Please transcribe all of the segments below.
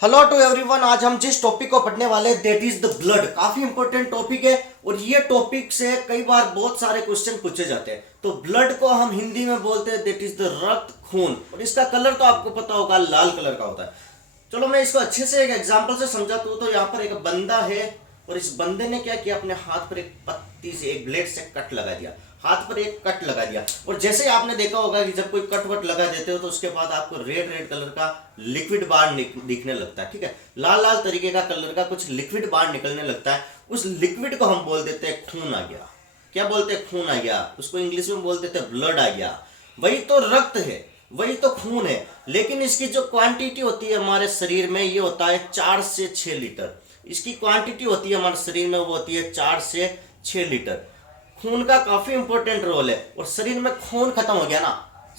Hello to everyone. आज हम जिस टॉपिक को पढ़ने वाले हैं दैट इज द ब्लड। काफी इंपॉर्टेंट टॉपिक है और ये टॉपिक से कई बार बहुत सारे क्वेश्चन पूछे जाते हैं। तो ब्लड को हम हिंदी में बोलते हैं दैट इज द रक्त, खून। और इसका कलर तो आपको पता होगा, लाल कलर का होता है। चलो मैं इसको अच्छे से एक एग्जांपल से समझाता हूँ। तो यहाँ पर एक बंदा है और इस बंदे ने क्या किया, अपने हाथ पर एक पत्ती से, एक ब्लेड से कट लगा दिया। हाथ पर एक कट लगा दिया और जैसे आपने देखा होगा कि जब कोई कट वट लगा देते हो तो उसके बाद आपको रेड रेड कलर का लिक्विड बार दिखने लगता है। ठीक है, लाल लाल तरीके का कलर का कुछ लिक्विड बार निकलने लगता है। उस लिक्विड को हम बोल देते हैं खून आ गया। क्या बोलते हैं? खून आ गया। उसको इंग्लिश में बोल देते हैं ब्लड आ गया। वही तो रक्त है, वही तो खून है। लेकिन इसकी जो क्वांटिटी होती है हमारे शरीर में, ये होता है 4 से 6 लीटर। इसकी क्वांटिटी होती है हमारे शरीर में, वो होती है 4 से 6 लीटर। खून का काफी इंपॉर्टेंट रोल है। और शरीर में खून खत्म हो गया ना,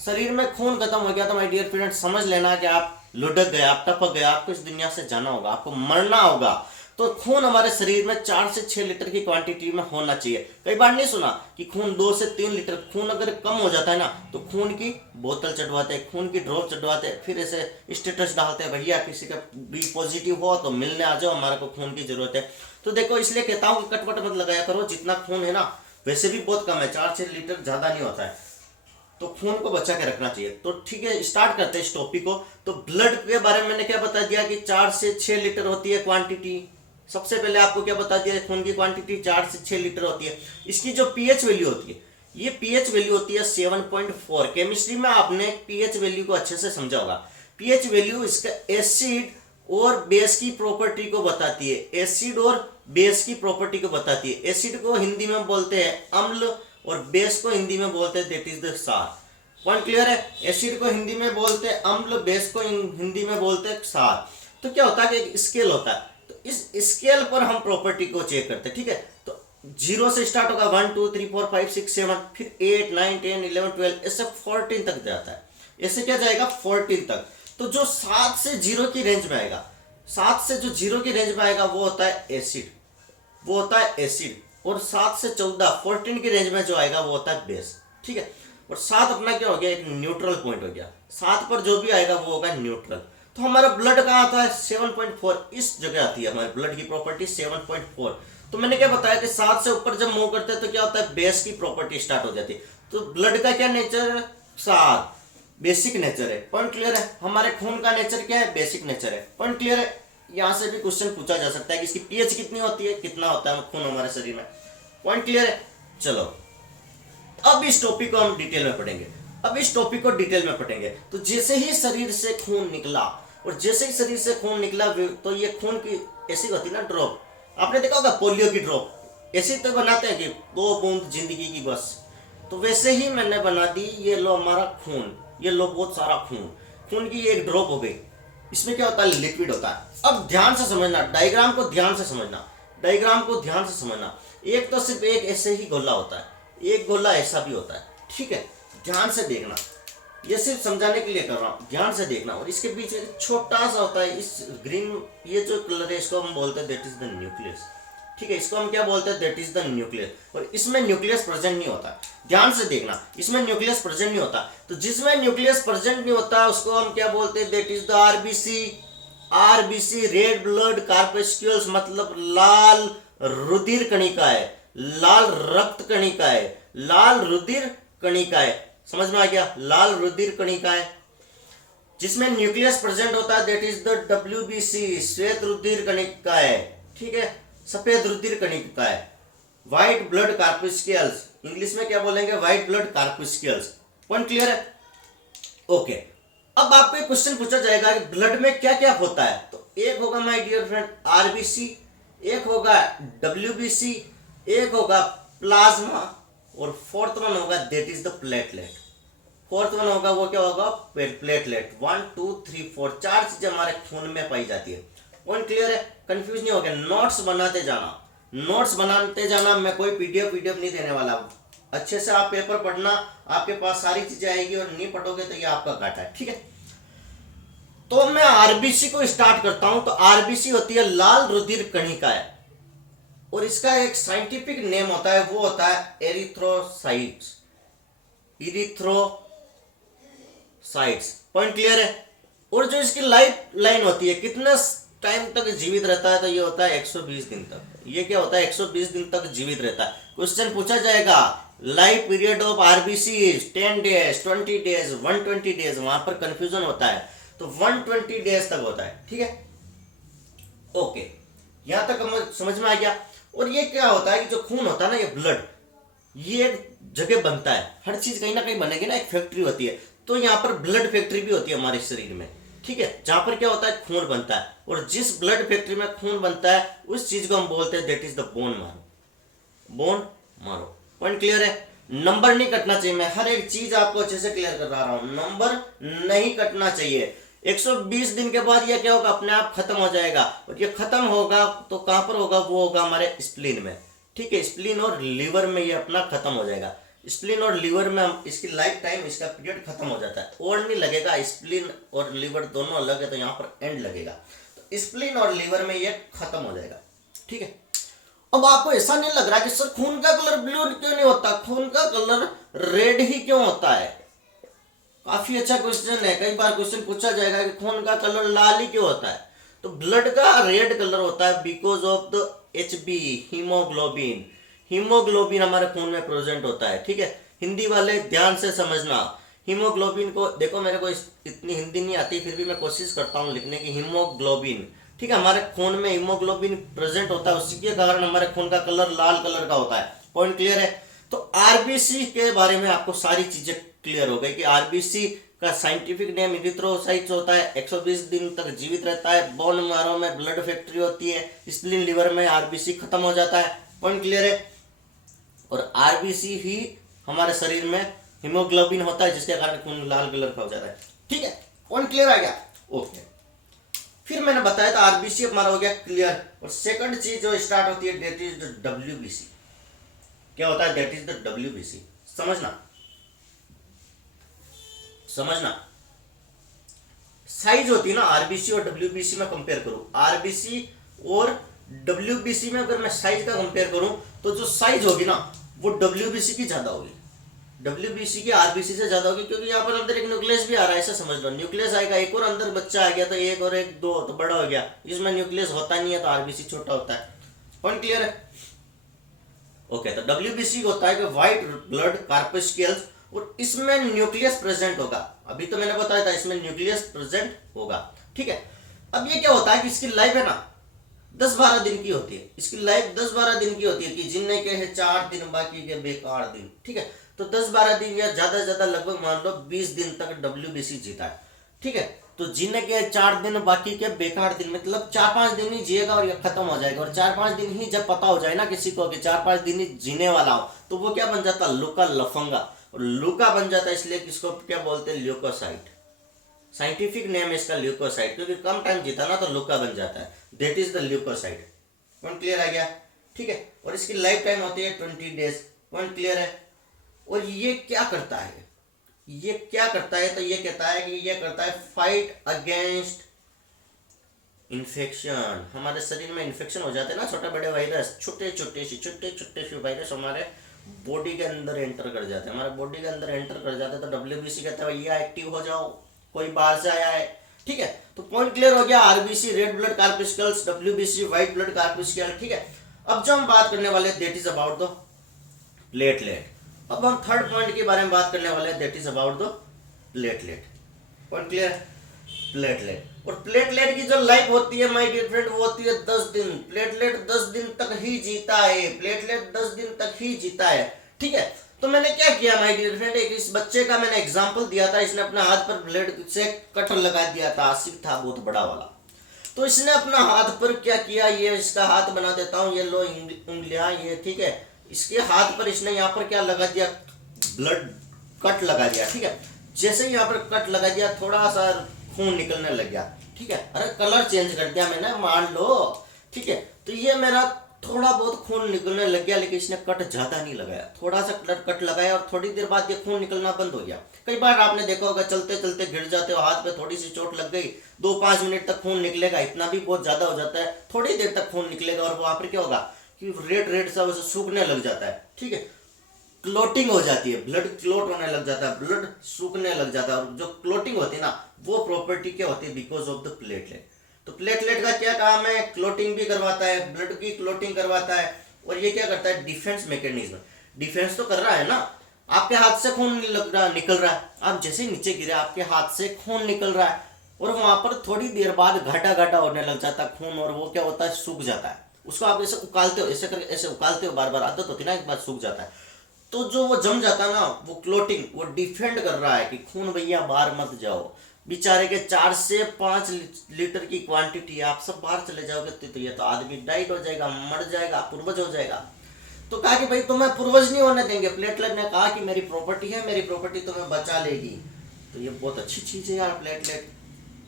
शरीर में खून खत्म हो गया तो माय डियर फ्रेंड समझ लेना कि आप लुढ़क गए, आप टपक गए, आपको इस दुनिया से जाना होगा, आपको मरना होगा। तो खून हमारे शरीर में 4 से 6 लीटर की क्वांटिटी में होना चाहिए। कई बार नहीं सुना कि खून 2 से 3 लीटर। खून अगर कम हो जाता है ना तो खून की बोतल चढ़वाते हैं, खून की ड्रॉप चढ़वाते हैं, फिर ऐसे स्टेटस डालते हैं, भैया किसी का बी पॉजिटिव हो तो मिलने आ जाओ, हमारे को खून की जरूरत है। तो देखो, इसलिए कहता हूँ कि कटवट मत लगाया करो। जितना खून है ना वैसे भी बहुत कम है, 4 6 लीटर ज्यादा नहीं होता है। तो खून को बचा के रखना चाहिए। तो ठीक है, स्टार्ट करते हैं इस टॉपिक को। तो ब्लड के बारे में मैंने क्या बता दिया कि 4 से 6 लीटर होती है क्वांटिटी। सबसे पहले आपको क्या बता दिया, खून की क्वांटिटी 4 से 6 लीटर होती है। इसकी जो पीएच वैल्यू होती है, ये पीएच वैल्यू होती है 7.4। केमिस्ट्री में आपने पीएच वैल्यू को अच्छे से समझा होगा। पीएच वैल्यू इसका एसिड और बेस की प्रॉपर्टी को बताती है। एसिड और बेस की प्रॉपर्टी को बताती है। एसिड को हिंदी में बोलते हैं अम्ल और बेस को हिंदी में बोलते हैं दैट इज द क्षार। पॉइंट क्लियर है? एसिड को हिंदी में बोलते हैं अम्ल, बेस को हिंदी में बोलते हैं क्षार। तो क्या होता है कि एक स्केल होता है, तो इस स्केल पर हम प्रॉपर्टी को चेक करते हैं। ठीक है, तो 0 से स्टार्ट होगा, 1 2 3 4 5 6 7, फिर 8 9 10 11 12, ऐसे 14 तक जाता है। ऐसे क्या जाएगा? 14 तक। तो जो 7 से 0 की रेंज में आएगा, 7 से जो 0 की रेंज में आएगा वो होता है एसिड, वो होता है एसिड। और 7 से 14 14 की रेंज में जो आएगा वो होता है बेस। ठीक है, और 7 अपना क्या हो गया, एक न्यूट्रल पॉइंट हो गया। 7 पर जो भी आएगा वो होगा न्यूट्रल। तो हमारा ब्लड कहाँ आता है? 7.4 इस जगह आती है हमारे ब्लड की प्रॉपर्टी 7.4। तो मैंने क्या बताया कि 7 से ऊपर जब मूव करते हैं तो क्या होता है, बेस की प्रॉपर्टी स्टार्ट हो जाती है। तो ब्लड का क्या नेचर है? 7 बेसिक नेचर है। पॉइंट क्लियर है? हमारे खून का नेचर क्या है? बेसिक नेचर है। पॉइंट क्लियर है? यहां से भी क्वेश्चन पूछा जा सकता है कि इसकी पीएच कितनी होती है, कितना होता है खून हमारे शरीर में। पॉइंट क्लियर है? चलो अब इस टॉपिक को हम डिटेल में पढ़ेंगे। अब इस टॉपिक को डिटेल में पढ़ेंगे। तो जैसे ही शरीर से खून निकला, और जैसे ही शरीर से खून निकला तो ये खून की ऐसी होती ना ड्रॉप, आपने देखा होगा पोलियो की ड्रॉप, ऐसी तो बनाते हैं कि 2 बूंद जिंदगी की बस। तो वैसे ही मैंने बना दी, ये लो हमारा खून, ये लो बहुत सारा खून। खून की एक ड्रॉप हो गई। इसमें क्या होता है? लिक्विड होता है। अब ध्यान से समझना, डायग्राम को ध्यान से समझना, डायग्राम को ध्यान से समझना। एक तो सिर्फ एक ऐसे ही गोला होता है, एक गोला ऐसा भी होता है। ठीक है, ध्यान से देखना, ये सिर्फ समझाने के लिए कर रहा हूं, ध्यान से देखना। और इसके बीच एक छोटा सा होता है, इस ग्रीन, ये जो कलर है इसको हम बोलते हैं दैट इज द न्यूक्लियस। ठीक है, इसको हम क्या बोलते हैं? That is the nucleus. और इसमें न्यूक्लियस प्रेजेंट नहीं होता। ध्यान से देखना, इसमें न्यूक्लियस प्रेजेंट नहीं होता। तो जिसमें न्यूक्लियस प्रेजेंट नहीं होता उसको हम क्या बोलते हैं? That is the RBC. RBC red blood corpuscles, मतलब लाल रुधिर कणिका है, लाल रक्त कणिका है, लाल रुधिर कणिका है। समझ में आ गया? लाल रुधिर कणिका है जिसमें न्यूक्लियस प्रेजेंट होता है दैट इज द डब्ल्यूबीसी, श्वेत रुधिर कणिका है। ठीक है, सफेद रुधिर कणिका है। व्हाइट ब्लड कार्पिस्क्यूल्स, इंग्लिश में क्या बोलेंगे? White blood corpuscles. Point clear है? ओके। अब आपको एक क्वेश्चन पूछा जाएगा कि ब्लड में क्या क्या होता है। तो एक होगा माय डियर फ्रेंड आरबीसी, एक होगा डब्ल्यूबीसी, एक होगा प्लाज्मा, और फोर्थ वन होगा that is the platelet. Fourth one होगा वो क्या होगा? प्लेटलेट। 1 2 3 4 चार चीजें हमारे खून में पाई जाती है। पॉइंट क्लियर है? कंफ्यूज नहीं हो गया? नोट्स बनाते जाना, नोट्स बनाते जाना। मैं कोई पीडीएफ पीडीएफ नहीं देने वाला। अच्छे से आप पेपर पढ़ना, आपके पास सारी चीजें आएगी, और नहीं पढ़ोगे तो ये आपका घाटा है। ठीक है, तो मैं आरबीसी को स्टार्ट करता हूं। तो आरबीसी होती है लाल रुधिर कणिका है, और इसका एक साइंटिफिक नेम होता है, वो होता है एरिथ्रोसाइट्स। इरिथ्रोसाइट्स। पॉइंट क्लियर है? और जो इसकी लाइफ लाइन होती है कितने टाइम तक जीवित रहता है, तो ये होता है 120 दिन तक। ये क्या होता है, 120 दिन तक जीवित रहता है। क्वेश्चन पूछा जाएगा life period of RBC 10 days, 20 days, 120 days, वहां पर कंफ्यूजन होता है, तो 120 डेज तक होता है। ठीक है, ओके, यहां तक हमें समझ में आ गया। और ये क्या होता है कि जो खून होता है ना, ये ब्लड, ये एक जगह बनता है, हर चीज कहीं ना कहीं बनेगी ना, एक फैक्ट्री होती है, तो यहाँ पर ब्लड फैक्ट्री भी होती है हमारे शरीर में। ठीक है, जहां पर क्या होता है, खून बनता है, और जिस ब्लड फैक्ट्री में खून बनता है उस चीज को हम बोलते हैं that is the bone marrow. Bone marrow, point clear है। नंबर नहीं कटना चाहिए, मैं हर एक चीज आपको अच्छे से क्लियर कर रहा हूं, नंबर नहीं कटना चाहिए। 120 दिन के बाद ये क्या होगा, अपने आप खत्म हो जाएगा, और ये खत्म होगा तो कहां पर होगा, वो होगा हमारे स्प्लीन में। ठीक है, स्प्लीन और लीवर में ये अपना खत्म हो जाएगा। स्प्लीन और लीवर में हम इसकी लाइफ टाइम, इसका पीरियड खत्म हो जाता है, और नहीं लगेगा। स्प्लीन और लीवर दोनों अलग है, तो यहाँ पर एंड लगेगा, तो स्प्लीन और लीवर में ये खत्म हो जाएगा। ठीक है, अब आपको ऐसा नहीं लग रहा कि सर खून का कलर ब्लू क्यों नहीं होता, खून का कलर रेड ही क्यों होता है? काफी अच्छा क्वेश्चन है, कई बार क्वेश्चन पूछा जाएगा कि खून का कलर लाल ही क्यों होता है, तो ब्लड का रेड कलर होता है because of the HB, haemoglobin. Haemoglobin हमारे खून में प्रेजेंट होता है। ठीक है, हिंदी वाले ध्यान से समझना, हीमोग्लोबिन को देखो, मेरे को इतनी हिंदी नहीं आती, फिर भी मैं कोशिश करता हूँ लिखने की। हीमोग्लोबिन, ठीक है, हमारे खून में हीमोग्लोबिन प्रेजेंट होता है, उसी के कारण हमारे खून का कलर लाल कलर का होता है। पॉइंट क्लियर है। तो आरबीसी के बारे में आपको सारी चीजें क्लियर हो गई कि आरबीसी का साइंटिफिक नेम इरिथ्रोसाइट्स होता है, 120 दिन तक जीवित रहता है, बोन मैरो में ब्लड फैक्ट्री होती है, स्प्लीन लीवर में आरबीसी खत्म हो जाता है। पॉइंट क्लियर है। और आरबीसी ही हमारे शरीर में हीमोग्लोबिन होता है, जिसके कारण खून लाल कलर का हो जाता है। ठीक है, पॉइंट क्लियर आ गया। ओके, फिर मैंने बताया था आरबीसी हमारा हो गया क्लियर। और सेकंड चीज जो स्टार्ट होती है दैट इज द डब्ल्यूबीसी। क्या होता है, दैट इज द डब्ल्यूबीसी। समझना समझना, साइज होती है ना आरबीसी और डब्ल्यूबीसी में कंपेयर करूं, आरबीसी और डब्ल्यूबीसी में अगर मैं साइज का कंपेयर करूं, तो जो साइज होगी ना वो डब्ल्यूबीसी की ज्यादा होगी, डब्ल्यूबीसी की आरबीसी से ज्यादा होगी, क्योंकि यहाँ पर अंदर एक न्यूक्लियस भी आ रहा है, ऐसा समझ लो। न्यूक्लियस आएगा, एक और अंदर बच्चा आ गया, तो एक और एक दो तो बड़ा हो गया, इसमें न्यूक्लियस होता नहीं है, तो आरबीसी छोटा होता है। पॉइंट क्लियर है। ओके, तो डब्ल्यूबीसी होता है कि व्हाइट ब्लड कार्पस्क्यूल्स, और इसमें न्यूक्लियस प्रेजेंट होगा। अभी तो मैंने बताया था इसमें न्यूक्लियस प्रेजेंट होगा। ठीक है, अब ये क्या होता है कि इसकी लाइफ है ना 10-12 दिन की होती है, इसकी लाइफ 10-12 दिन की होती है, कि जिनने के है 4 दिन, बाकी के बेकार दिन। ठीक है, तो 10-12 दिन या ज्यादा से ज्यादा लगभग मान लो 20 दिन तक डब्ल्यूबीसी जीता है। ठीक है, तो जीने के 4 दिन, बाकी के बेकार दिन, मतलब 4-5 दिन ही जिएगा और ये खत्म हो जाएगा। और 4-5 दिन ही जब पता हो जाए ना किसी को कि 4-5 दिन ही जीने वाला हो, तो वो क्या बन जाता, लुका लफंगा। और लुका बन जाता है, इसलिए किसको क्या बोलते हैं, ल्यूकोसाइट। साइंटिफिक नेम है इसका ल्यूकोसाइट, क्योंकि कम टाइम जीता ना तो लुका बन जाता है, that is the leucocyte. Point clear आ गया। ठीक है, और इसकी लाइफ टाइम होती है 20 डेज। पॉइंट क्लियर है। और ये क्या करता है, ये क्या करता है, तो ये कहता है कि ये करता है फाइट अगेंस्ट इन्फेक्शन। हमारे शरीर में इन्फेक्शन हो जाते हैं ना, छोटे बड़े वायरस, छोटे छोटे से वायरस हमारे बॉडी के अंदर एंटर कर जाते हैं, हमारे बॉडी के अंदर एंटर कर जाते हैं, तो डब्ल्यूबीसी कहता है भैया एक्टिव हो जाओ, कोई बाहर से आया है। ठीक है, तो पॉइंट क्लियर हो गया। RBC red blood corpuscles, WBC white blood corpuscle. ठीक है, अब जो हम बात करने वाले हैं that is about the platelet. अब हम थर्ड पॉइंट के बारे में बात करने वाले हैं that is about the platelet. Point clear. Platelet, और प्लेटलेट की जो लाइफ होती है माय डियर फ्रेंड, वो होती है 10 दिन। प्लेटलेट 10 दिन तक ही जीता है, प्लेटलेट 10 दिन तक ही जीता है। ठीक है, तो मैंने क्या किया माय डियर फ्रेंड, एक इस बच्चे का मैंने एग्जांपल दिया था, इसने अपने हाथ पर ब्लेड से कट लगा दिया था, आशिक था बहुत बड़ा वाला। तो इसने अपना हाथ पर क्या किया, ये इसका हाथ बना देता हूं, ये लो उंगलियां ये। ठीक है, इसके हाथ पर इसने यहाँ पर क्या लगा दिया, ब्लड कट लगा दिया। ठीक है, जैसे ही यहाँ पर कट लगा दिया, थोड़ा सा खून निकलने लग गया। ठीक है, अरे कलर चेंज कर दिया मैंने, मान लो। ठीक है, तो ये मेरा थोड़ा बहुत खून निकलने लग गया, लेकिन इसने कट ज्यादा नहीं लगाया, थोड़ा सा कट लगाया, और थोड़ी देर बाद ये खून निकलना बंद हो गया। कई बार आपने देखा होगा चलते चलते गिर जाते हो, हाथ पे थोड़ी सी चोट लग गई, 2-5 मिनट तक खून निकलेगा, इतना भी बहुत ज्यादा हो जाता है, थोड़ी देर तक खून निकलेगा, और वहां पर क्या होगा कि रेड रेड सा वैसे सूखने लग जाता है। ठीक है, क्लोटिंग हो जाती है, ब्लड क्लोट होने लग जाता है, ब्लड सूखने लग जाता है। और जो क्लोटिंग होती है ना, वो प्रॉपर्टी क्या होती है, बिकॉज ऑफ द प्लेटलेट। तो प्लेटलेट का क्या काम है, क्लोटिंग भी करवाता है, ब्लड की क्लोटिंग करवाता है। और ये क्या करता है, डिफेंस मैकेनिज्म। डिफेंस तो कर रहा है ना, आपके हाथ से खून निकल रहा है, आप जैसे ही नीचे गिरे आपके हाथ से खून निकल रहा है, और वहां पर थोड़ी देर बाद घाटा घाटा होने लग जाता है खून, और वो क्या होता है, सूख जाता है। उसको आप ऐसे उकालते हो, ऐसे करके ऐसे उकालते हो, बार बार आदत होती है ना, एक बार सूख जाता है। तो जो वो जम जाता है ना, वो क्लोटिंग, वो डिफेंड कर रहा है कि खून भैया बाहर मत जाओ। बेचारे के 4 से 5 लीटर की क्वांटिटी, आप सब बाहर चले जाओगे तो ये तो आदमी डाइट हो जाएगा, मर जाएगा, पूर्वज हो जाएगा। तो कहा कि भाई तुम्हें पूर्वज नहीं होने देंगे। प्लेटलेट ने कहा कि मेरी प्रॉपर्टी है, मेरी प्रॉपर्टी तुम्हें बचा लेगी। तो ये बहुत अच्छी चीज है यार, प्लेटलेट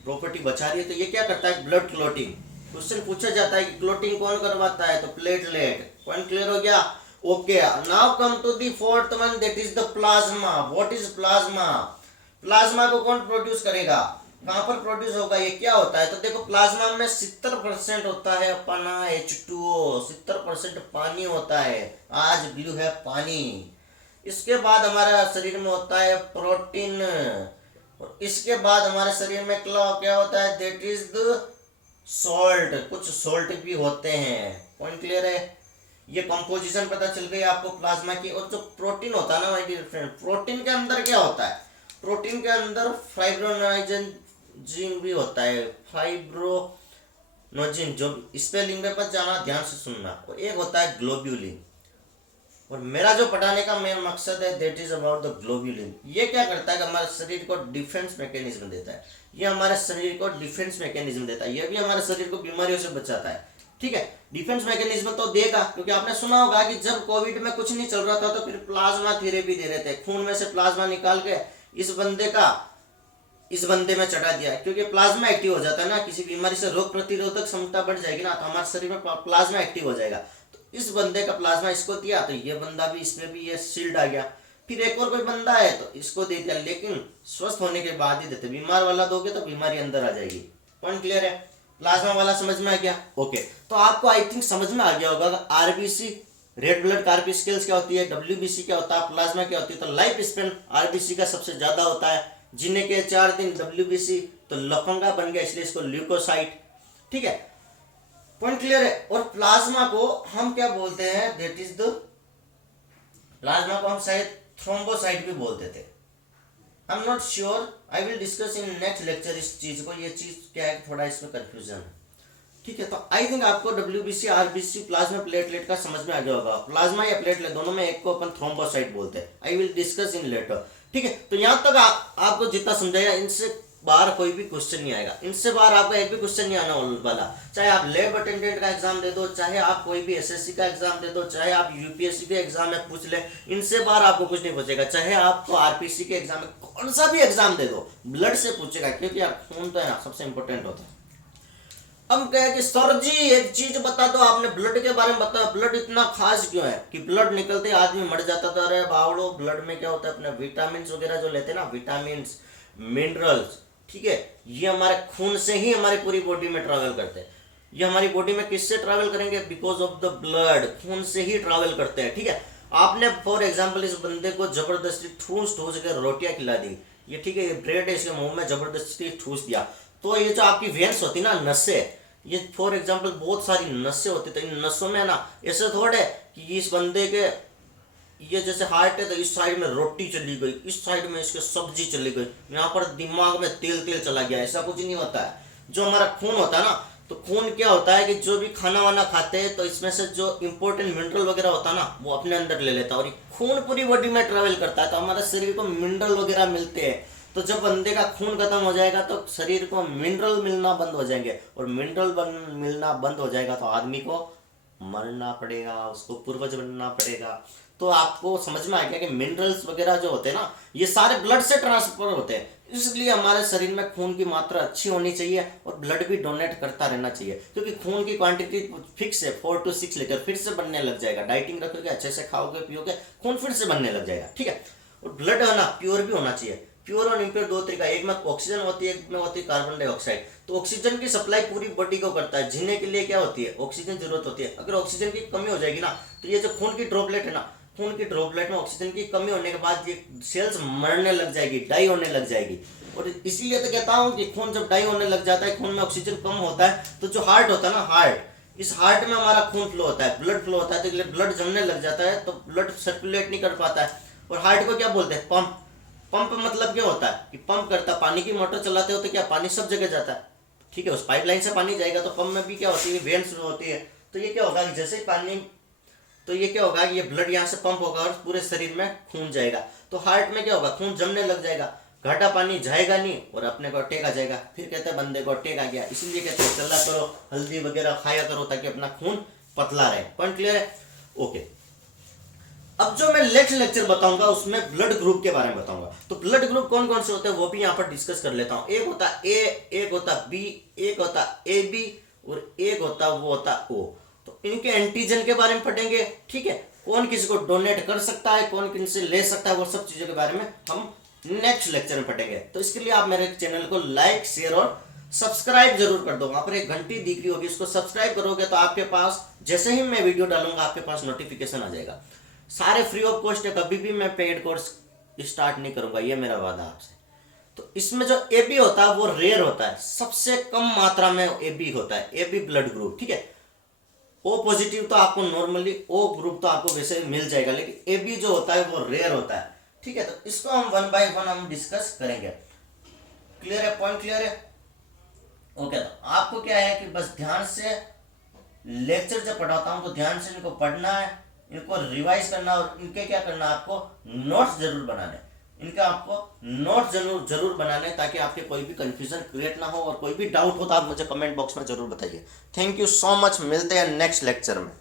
प्रॉपर्टी बचा रही है। तो ये क्या करता है, ब्लड क्लोटिंग। क्वेश्चन पूछा जाता है कि क्लोटिंग कौन करवाता है, तो प्लेटलेट। पॉइंट क्लियर हो गया? Okay, now come to the fourth one, that is the plasma. What is plasma? Plasma को कौन प्रोड्यूस करेगा, कहां पर प्रोड्यूस होगा, ये क्या होता है? तो देखो, प्लाज्मा में 70% होता है अपना H2O, 70% पानी होता है। आज ब्लू है पानी। इसके बाद हमारे शरीर में होता है प्रोटीन, और इसके बाद हमारे शरीर में क्या होता है, दैट इज द सॉल्ट। कुछ सॉल्ट भी होते हैं। पॉइंट क्लियर है? ये कंपोजिशन पता चल गई आपको प्लाज्मा की। और जो प्रोटीन होता है ना माय डियर फ्रेंड, प्रोटीन के अंदर क्या होता है, प्रोटीन के अंदर फाइब्रोनोजिन भी होता है, फाइब्रोनोजिन, जो स्पेलिंग में पर जाना, ध्यान से सुनना। और एक होता है ग्लोब्यूलिन। और मेरा जो पढ़ाने का मेन मकसद है, that is about the globulin. ये क्या करता है कि हमारे शरीर को डिफेंस मैकेनिज्म देता है। ये हमारे शरीर को डिफेंस मैकेनिज्म देता है, ये भी हमारे शरीर को बीमारियों से बचाता है। ठीक है, डिफेंस मैकेनिज्म तो देगा, क्योंकि आपने सुना होगा कि जब कोविड में कुछ नहीं चल रहा था तो फिर प्लाज्मा थेरेपी दे रहे थे, खून में से प्लाज्मा निकाल के इस बंदे में चढ़ा दिया। क्योंकि प्लाज्मा एक्टिव हो जाता है ना, किसी बीमारी से रोग प्रतिरोधक क्षमता बढ़ जाएगी ना, तो हमारे शरीर में प्लाज्मा एक्टिव हो जाएगा। तो इस बंदे का प्लाज्मा इसको दिया, तो ये बंदा भी, इसमें भी ये शील्ड आ गया। फिर एक और कोई बंदा है तो इसको दे दिया, लेकिन स्वस्थ होने के बाद ही देते। बीमार वाला दोगे तो बीमारी अंदर आ जाएगी। पॉइंट क्लियर है? प्लाज्मा वाला समझ में आ गया? ओके, तो आपको आई थिंक समझ में आ गया होगा आरबीसी, रेड ब्लड कार्पिस्केल्स क्या होती है, डब्ल्यूबीसी क्या होता है, प्लाज्मा क्या होती है। तो लाइफ स्पेन आरबीसी का सबसे ज्यादा होता है, जीने के 4 दिन। डब्ल्यूबीसी तो लफंगा बन गया, इसलिए इसको ल्यूकोसाइट। ठीक है, पॉइंट क्लियर है? और प्लाज्मा को हम क्या बोलते हैं, दैट इज द, प्लाज्मा को हम शायद थ्रोम्बोसाइट भी बोलते थे। I am not sure, I will discuss in next lecture इस चीज को। ये चीज क्या है, थोड़ा इसमें कंफ्यूजन है। ठीक है, तो आई थिंक आपको डब्ल्यूबीसी, आरबीसी, प्लाज्मा, प्लेटलेट का समझ में आ गया होगा। प्लाज्मा या प्लेटलेट दोनों में एक को अपन थ्रोम्बोसाइट बोलते हैं। I will discuss in later. ठीक है, तो यहां तक आपको जितना समझाया, इनसे बाहर कोई भी क्वेश्चन नहीं आएगा। इनसे बाहर आपका एक भी क्वेश्चन नहीं आना वाला। चाहे आप लैब अटेंडेंट का एग्जाम दे दो, चाहे आप कोई भी एसएससी का एग्जाम दे दो, चाहे आप यूपीएससी के एग्जाम में पूछ ले, इनसे बाहर आपको कुछ नहीं पूछेगा। चाहे आपको आरपीसी के एग्जाम में कौन सा भी एग्जाम दे दो, ब्लड से पूछेगा, क्योंकि यार खून तो है ना, सबसे इंपॉर्टेंट होता है। अब कहे कि सर जी एक चीज बता दो, आपने ब्लड के बारे में बताया, ब्लड इतना खास क्यों है कि ब्लड निकलते आदमी मर जाता था। अरे बावड़ो, ब्लड में क्या होता है, अपने विटामिन वगैरह जो लेते हैं ना, विटामिन, मिनरल्स, ठीक है, ये हमारे खून से ही हमारी पूरी बॉडी में ट्रैवल करते हैं। ये हमारी बॉडी में किससे ट्रैवल करेंगे, बिकॉज ऑफ द ब्लड, खून से ही ट्रैवल करते हैं। ठीक है, आपने फॉर एग्जाम्पल इस बंदे को जबरदस्ती ठूस ठूस के रोटियां खिला दी, ये ठीक है, ये ब्रेड है, इसके मुंह में जबरदस्ती ठूस दिया, तो ये जो आपकी वेन्स होती ना, नसें, ये फॉर एग्जाम्पल बहुत सारी नसें होती, तो इन नसों में ना ऐसे थोड़े कि इस बंदे के, ये जैसे हार्ट है तो इस साइड में रोटी चली गई, इस साइड में इसके सब्जी चली गई, यहाँ पर दिमाग में तेल तेल चला गया, ऐसा कुछ नहीं होता है। जो हमारा खून होता है ना, तो खून क्या होता है कि जो भी खाना वाना खाते हैं तो इसमें से जो इंपॉर्टेंट मिनरल वगैरह होता है ना, वो अपने अंदर ले लेता है, और ये खून पूरी बॉडी में ट्रेवल करता है, तो हमारे शरीर को मिनरल वगैरह मिलते हैं। तो जब बंदे का खून खत्म हो जाएगा तो शरीर को मिनरल मिलना बंद हो जाएंगे, और मिनरल मिलना बंद हो जाएगा तो आदमी को मरना पड़ेगा, उसको पूर्वज बनना पड़ेगा। तो आपको समझ में आ गया कि मिनरल्स वगैरह जो होते हैं ना, ये सारे ब्लड से ट्रांसफर होते हैं। इसलिए हमारे शरीर में खून की मात्रा अच्छी होनी चाहिए, और ब्लड भी डोनेट करता रहना चाहिए, क्योंकि खून की क्वांटिटी फिक्स है, 4 to 6 लीटर, फिर से बनने लग जाएगा। डाइटिंग रखोगे, अच्छे से खाओगे पियोगे, खून फिर से बनने लग जाएगा। ठीक है, और ब्लड है ना प्योर भी होना चाहिए। प्योर और इम्प्योर दो तरीका, एक में ऑक्सीजन होती है, एक में होती है कार्बन डाइऑक्साइड। तो ऑक्सीजन की सप्लाई पूरी बॉडी को करता है, जीने के लिए क्या होती है, ऑक्सीजन जरूरत होती है। अगर ऑक्सीजन की कमी हो जाएगी ना, तो ये जो खून की ड्रॉपलेट है ना, खून की ड्रॉपलेट में ऑक्सीजन की कमी होने के बाद ये सेल्स मरने लग जाएगी, डाई होने लग जाएगी। और इसीलिए तो कहता हूँ कि खून जब डाई होने लग जाता है, खून में ऑक्सीजन कम होता है, तो जो हार्ट होता है ना, हार्ट, इस हार्ट में हमारा खून फ्लो होता है, ब्लड फ्लो होता है, तो ब्लड जमने लग जाता है, तो ब्लड सर्कुलेट नहीं कर पाता है। और हार्ट को क्या बोलते हैं? पंप। पंप मतलब क्या होता है कि पंप करता है, पानी की मोटर चलाते हो तो क्या पानी सब जगह जाता है, ठीक है, उस पाइपलाइन से पानी जाएगा, तो पंप में भी क्या होती है, वेन्स होती है। तो ये क्या होगा कि जैसे ही पानी, तो ये क्या होगा कि ये ब्लड यहाँ से पंप होगा और पूरे शरीर में खून जाएगा। तो हार्ट में क्या होगा, खून जमने लग जाएगा, घाटा पानी जाएगा नहीं और अपने को अटैक आ जाएगा। फिर कहते हैं बंदे को अटैक आ गया, इसीलिए कहते हैं चला करो, हल्दी वगैरह खाया करो ताकि अपना खून पतला रहे। पॉइंट क्लियर है? ओके। अब जो मैं नेक्स्ट लेक्चर बताऊंगा उसमें ब्लड ग्रुप के बारे में बताऊंगा। तो ब्लड ग्रुप कौन कौन से होते हैं वो भी यहाँ पर डिस्कस कर लेता हूँ। एक होता ए, एक होता बी, एक होता ए बी, और एक होता वो होता ओ। तो इनके एंटीजन के बारे में पढ़ेंगे, ठीक है, कौन किसी को डोनेट कर सकता है, कौन किनसे ले सकता है, वो सब चीजों के बारे में हम नेक्स्ट लेक्चर में पढ़ेंगे। तो इसके लिए आप मेरे चैनल को लाइक, शेयर और सब्सक्राइब जरूर कर दो। वहां पर एक घंटी दिख रही होगी, उसको सब्सक्राइब करोगे तो आपके पास जैसे ही मैं वीडियो डालूंगा आपके पास नोटिफिकेशन आ जाएगा। सारे फ्री ऑफ कॉस्ट है, कभी भी मैं पेड कोर्स स्टार्ट नहीं करूंगा, ये मेरा वादा आपसे। तो इसमें जो ए बी होता है वो रेयर होता है, सबसे कम मात्रा में ए बी होता है, ए बी ब्लड ग्रुप, ठीक है। ओ पॉजिटिव तो आपको नॉर्मली, ओ ग्रुप तो आपको वैसे मिल जाएगा, लेकिन ए बी जो होता है वो रेयर होता है, ठीक है। तो इसको हम वन बाय वन हम डिस्कस करेंगे। क्लियर है? पॉइंट क्लियर है? ओके। तो आपको क्या है कि बस ध्यान से लेक्चर जब पढ़ाता हूं तो ध्यान से इनको पढ़ना है, इनको रिवाइज करना, और इनके क्या करना है, आपको नोट्स जरूर बनाने, इनका आपको नोट जरूर बनाने, ताकि आपके कोई भी कंफ्यूजन क्रिएट ना हो, और कोई भी डाउट हो तो आप मुझे कमेंट बॉक्स में जरूर बताइए। थैंक यू सो मच, मिलते हैं नेक्स्ट लेक्चर में।